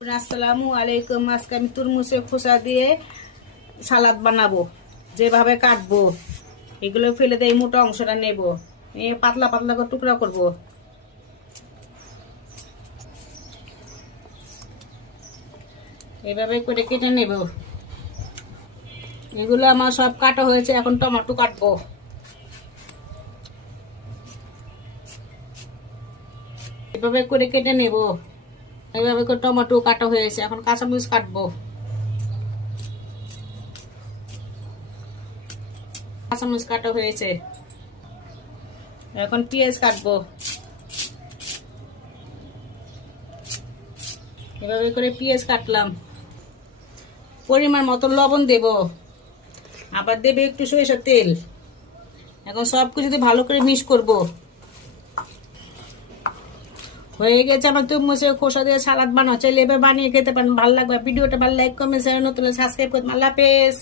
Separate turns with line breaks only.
আসসালামু আলাইকুম, আজকে আমি তুরমুজের খোসা দিয়ে সালাদ বানাবো, যেভাবে কাটবো। এগুলো ফেলে দিয়ে মোটা অংশটা নেব। নিয়ে পাতলা পাতলা করে টুকরা করব। এভাবে করে কেটে নেব। এগুলো আমার সব কাটা হয়েছে, এখন টমেটো কাটবো। এভাবে করে কেটে নেব। এইভাবে করে টমেটো কাটা হয়েছে এখন কাঁচামরিচ কাটবো। কাঁচামরিচ কাটা হয়েছে। এখন পেঁয়াজ কাটবো। এভাবে করে পেঁয়াজ কাটলাম। পরিমাণ মতো লবণ দেব। আবার দেবে একটু সরিষার তেল। এখন সব কিছু ভালো করে মিক্স করব। হয়ে গেছে আমার তুমুসে খোসা দিয়ে সালাদ বানাচ্ছে লেবে বানিয়ে খেতে পারেন। ভালো লাগবে। ভিডিওটা ভালো লাইক কমেন্ট নতুন সাবস্ক্রাইব করতে। আল্লাহ হাফেজ।